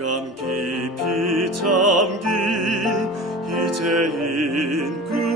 감 깊이 잠긴 이제인 그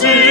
Jesus.